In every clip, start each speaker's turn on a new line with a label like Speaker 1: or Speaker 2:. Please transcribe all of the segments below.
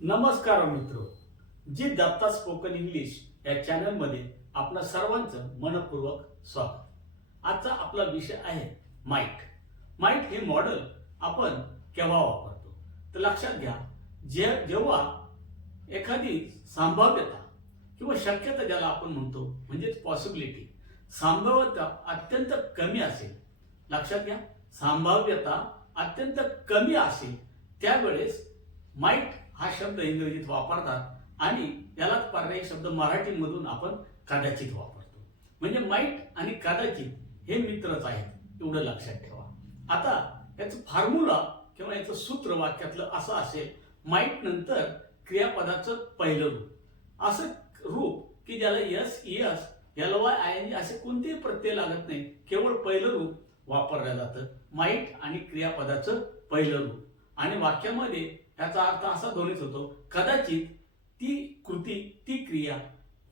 Speaker 1: नमस्कार मित्र. जी दत्ता स्पोकन इंग्लिश या चॅनलमध्ये आपलं सर्वांचं मनपूर्वक स्वागत. आजचा आपला विषय आहे माईट माईट हे मॉडेल आपण केव्हा वापरतो? तर लक्षात घ्या जे जेव्हा एखादी संभाव्यता किंवा शक्यता ज्याला आपण म्हणतो म्हणजेच पॉसिबिलिटी संभाव्यता अत्यंत कमी असेल लक्षात घ्या संभाव्यता अत्यंत कमी असेल त्यावेळेस माईट हा शब्द इंग्रजीत वापरतात आणि यालाच पर्यायी शब्द मराठीमधून आपण कदाचित वापरतो. म्हणजे माईट आणि कदाचित हे मित्रच आहेत एवढं लक्षात ठेवा. आता याचं फॉर्म्युला किंवा याचं सूत्र वाक्यातलं असं असेल माईट नंतर क्रियापदाचं पहिलं रूप. असं रूप की ज्याला S S L Y I N असे कोणतेही प्रत्यय लागत नाही केवळ पहिलं रूप वापरलं जातं. माईट आणि क्रियापदाचं पहिलं रूप. आणि वाक्यामध्ये याचा अर्थ असा दोन्हीच होतो कदाचित ती कृती ती क्रिया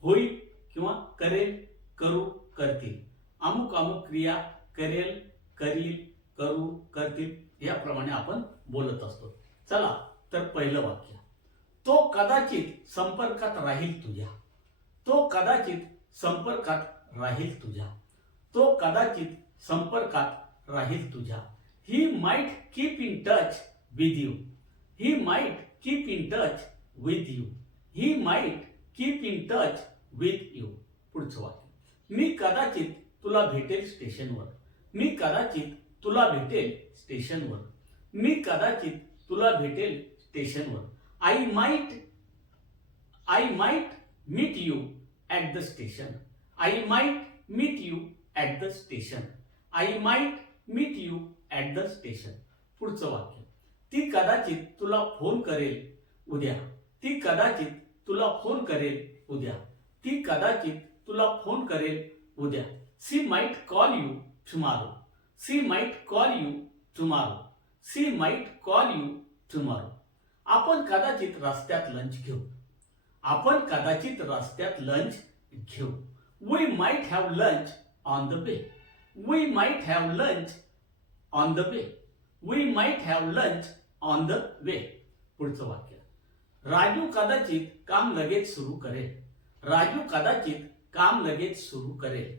Speaker 1: होईल किंवा करेल करू करतील. अमुक अमुक क्रिया करेल करील करू करतील याप्रमाणे आपण बोलत असतो. चला तर पहिलं वाक्य. तो कदाचित संपर्कात राहील तुझ्या. तो कदाचित संपर्कात राहील तुझ्या. तो कदाचित संपर्कात राहील तुझ्या. He might keep in touch with you he might keep in touch with you he might keep in touch with you पुढचं वाक्य. मी कदाचित तुला भेटेल स्टेशनवर. मी कदाचित तुला भेटेल स्टेशनवर. मी कदाचित तुला भेटेल स्टेशनवर. I might I might meet you at the station I might meet you at the station I might meet you at the station पुढचं वाक्य. ती कदाचित तुला फोन करेल उद्या. ती कदाचित तुला फोन करेल उद्या. ती कदाचित तुला फोन करेल उद्या. She might call you tomorrow she might call you tomorrow she might call you tomorrow आपण कदाचित रस्त्यात लंच घेऊ. आपण कदाचित रस्त्यात लंच घेऊ. We might have lunch on the way we might have lunch on the way we might have lunch on the way पुढचं वाक्य. राजू कदाचित काम लगेच सुरू करेल. राजू कदाचित काम लगेच सुरू करेल.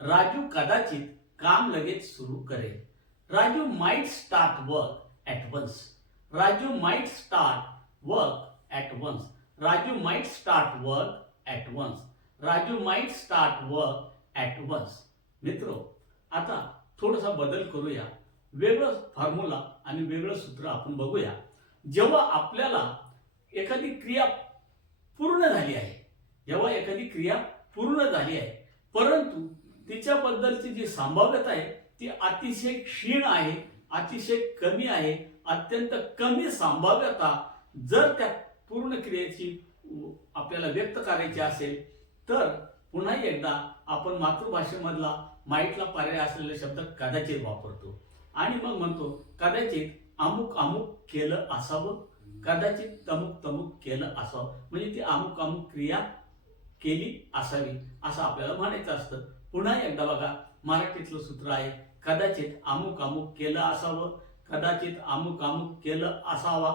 Speaker 1: राजू कदाचित काम लगेच सुरू करेल. Raju might start work at once Raju might start work at once Raju might start work at once Raju might start work at once मित्र आता थोडासा बदल करूया. वेगळं फॉर्म्युला आणि वेगळं सूत्र आपण बघूया. जेव्हा आपल्याला एखादी क्रिया पूर्ण झाली आहे जेव्हा एखादी क्रिया पूर्ण झाली आहे परंतु तिच्याबद्दलची जी संभाव्यता आहे ती अतिशय क्षीण आहे अतिशय कमी आहे अत्यंत कमी संभाव्यता जर त्या पूर्ण क्रियेची आपल्याला व्यक्त करायची असेल तर पुन्हा एकदा आपण मातृभाषेमधला माईटला पर्याय असलेले शब्द कदाचित वापरतो. आणि मग म्हणतो कदाचित अमुक अमुक केलं असावं. कदाचित तमुक तमुक केलं असावं. म्हणजे ती अमुक अमुक क्रिया केली असावी असं आपल्याला म्हणायचं असतं. पुन्हा एकदा बघा मराठीतलं सूत्र आहे कदाचित अमुक अमुक केलं असावं. कदाचित अमुक अमुक केलं असावा.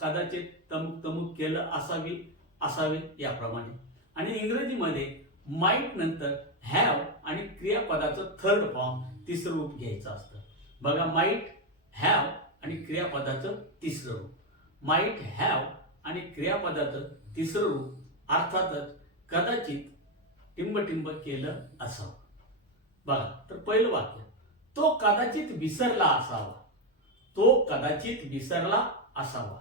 Speaker 1: कदाचित तमुक तमुक केलं असावी असावे याप्रमाणे. आणि इंग्रजीमध्ये माईट नंतर हॅव आणि क्रियापदाचं थर्ड फॉर्म तिसरं रूप घ्यायचं असतं. बघा माईट हॅव आणि क्रियापदाचं तिसरं रूप. माईट हॅव आणि क्रियापदाचं तिसरं रूप अर्थातच कदाचित टिंबटिंब केलं असावं. बघा तर पहिलं वाक्य तो कदाचित विसरला असावा. तो कदाचित विसरला असावा.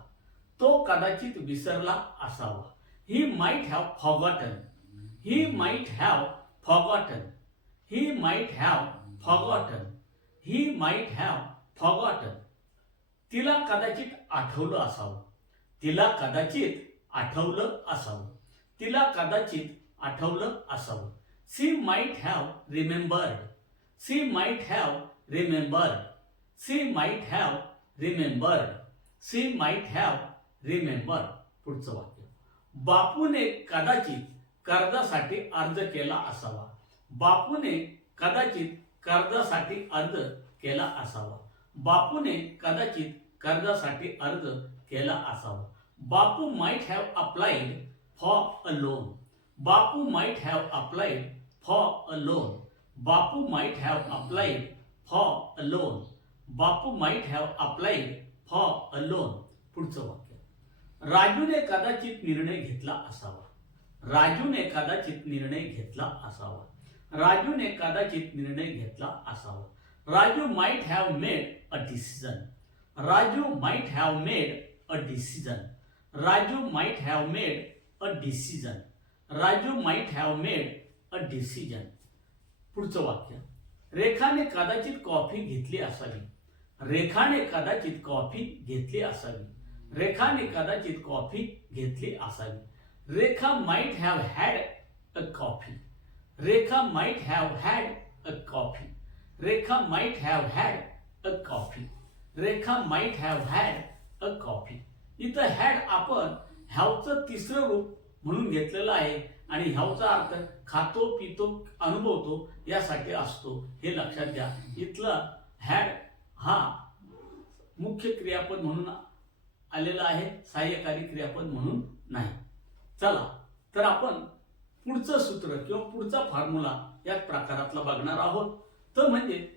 Speaker 1: तो कदाचित विसरला असावा. He might have forgotten he might have forgotten he might have forgotten he might have forgotten तिला कदाचित आठवलं असावं. तिला कदाचित आठवलं असावं. तिला कदाचित आठवलं असावं. She might have remembered she might have remembered she might have remembered she might have remember पुढचं वाक्य. बापूने कदाचित कर्जासाठी अर्ज केला असावा. बापूने कदाचित कर्जासाठी अर्ज केला असावा. बापूने कदाचित कर्जासाठी अर्ज केला असावा. Bapu might have applied for a loan Bapu might have applied for a loan Bapu might have applied for a loan Bapu might have applied for a loan पुढचं वाक्य. राजूने कदाचित निर्णय घेतला असावा. राजूने कदाचित निर्णय घेतला असावा. राजूने कदाचित निर्णय घेतला असावा. Raju might have made a decision Raju might have made a decision Raju might have made a decision Raju might have made a decision पुढचं वाक्य. रेखाने कदाचित कॉफी घेतली असावी. रेखाने कदाचित कॉफी घेतली असावी. रेखाने कदाचित कॉफी घेतली असावी. Rekha might have had a coffee Rekha might have had a coffee Rekha might have had a coffee Rekha might have had a coffee इथं हॅड आपण हॅवचं तिसरं रूप म्हणून घेतलेलं आहे आणि ह्याचा अर्थ खातो पितो अनुभवतो यासाठी असतो. हे लक्षात घ्या. इथलं हॅड हा मुख्य क्रियापद म्हणून आलेला आहे. सहाय्यकारी क्रियापद म्हणून नाही. चला तर आपण पुढचं सूत्र किंवा पुढचा फॉर्म्युला या प्रकारातला बघणार आहोत. तर म्हणजे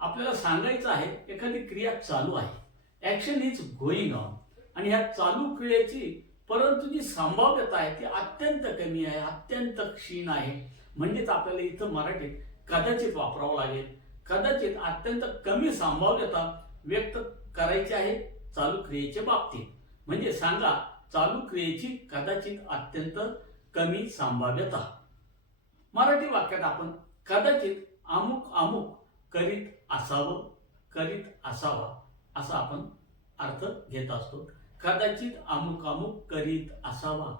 Speaker 1: आपल्याला सांगायचं आहे एखादी क्रिया चालू आहे. ऍक्शन इज गोईंग ऑन आणि ह्या चालू क्रियेची परंतु जी संभाव्यता आहे ती अत्यंत कमी आहे अत्यंत क्षीण आहे. म्हणजेच आपल्याला इथं मराठीत कदाचित वापरावं लागेल. कदाचित अत्यंत कमी संभाव्यता व्यक्त करायची आहे चालू क्रियेच्या बाबतीत. म्हणजे सांगा चालू क्रियेची कदाचित अत्यंत कमी संभाव्यता मराठी वाक्यात आपण कदाचित अमुक अमुक करीत असावं करीत असावा असा आपण अर्थ घेत असतो. कदाचित अमुक अमुक करीत असावा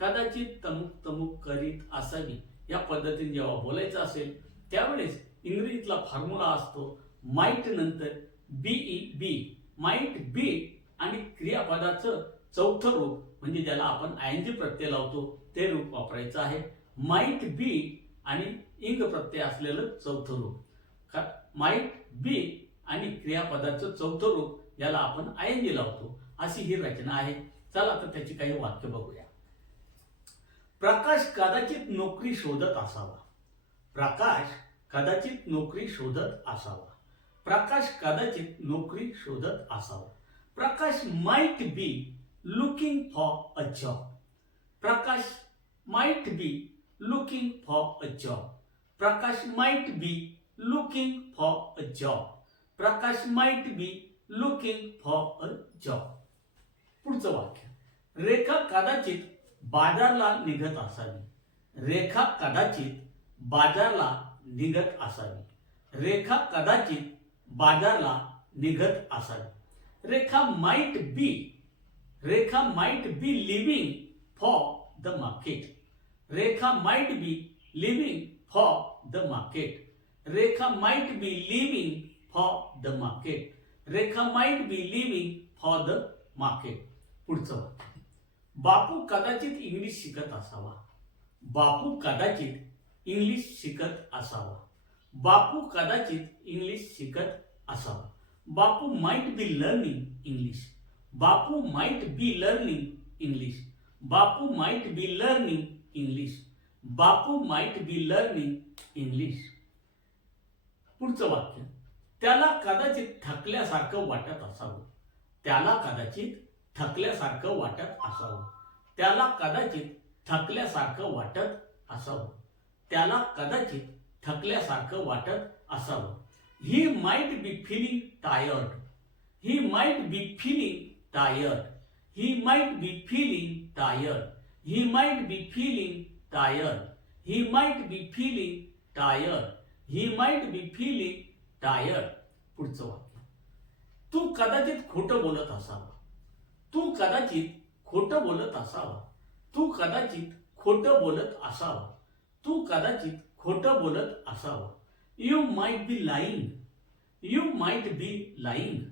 Speaker 1: कदाचित तमुक तमुक करीत असावी या पद्धतीने जेव्हा बोलायचं असेल त्यावेळेस इंग्रजीतला फॉर्म्युला असतो माइट नंतर B E be might be आणि क्रियापदाचं चौथं रूप म्हणजे ज्याला आपण आयनजी प्रत्यय लावतो ते रूप वापरायचं आहे. माईट बी आणि इंग प्रत्यय असलेलं चौथं रूप. माईट बी आणि क्रियापदाचं चौथं रूप याला आपण आयनजी लावतो. अशी ही रचना आहे. चला तर त्याची काही वाक्य बघूया. प्रकाश कदाचित नोकरी शोधत असावा. प्रकाश कदाचित नोकरी शोधत असावा. प्रकाश कदाचित नोकरी शोधत असावा. Prakash might be looking for a job Prakash might be looking for a job Prakash might be looking for a job Prakash might be looking for a job पुढचं वाक्य. रेखा कदाचित बाजारला निघत असावी. रेखा कदाचित बाजारला निघत असावी. रेखा कदाचित बाजारला निघत असावी. Rekha might be Rekha might be leaving for the market Rekha might be leaving for the market Rekha might be leaving for the market Rekha might be leaving for the market पुढचं वाक्य बापू कदाचित English शिकत असावा. बापू कदाचित English शिकत असावा. बापू कदाचित English शिकत असावा. Bapu might be learning English Bapu might be learning English Bapu might be learning English Bapu might be learning English पुढचं वाक्य. त्याला कदाचित थकल्यासारखं वाटत असावं. त्याला कदाचित थकल्यासारखं वाटत असावं. त्याला कदाचित थकल्यासारखं वाटत असावं. त्याला कदाचित थकल्यासारखं वाटत असावं. He might be feeling tired he might be feeling tired. He might be feeling tired. He might be feeling tired. He might be feeling tired. He might be feeling tired. पुढचं वाक्य तू कदाचित खोटं बोलत असावा तू कदाचित खोटं बोलत असावा तू कदाचित खोटं बोलत असावा तू कदाचित खोटं बोलत असावा you might be lying you might be lying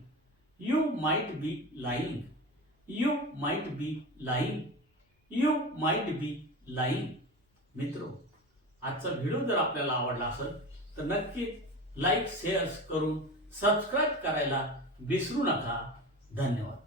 Speaker 1: you might be lying you might be lying you might be lying मित्रो आजचा व्हिडिओ जर आपल्याला आवडला असेल तर नक्की लाईक शेअर्स करून सबस्क्राईब करायला विसरू नका. धन्यवाद.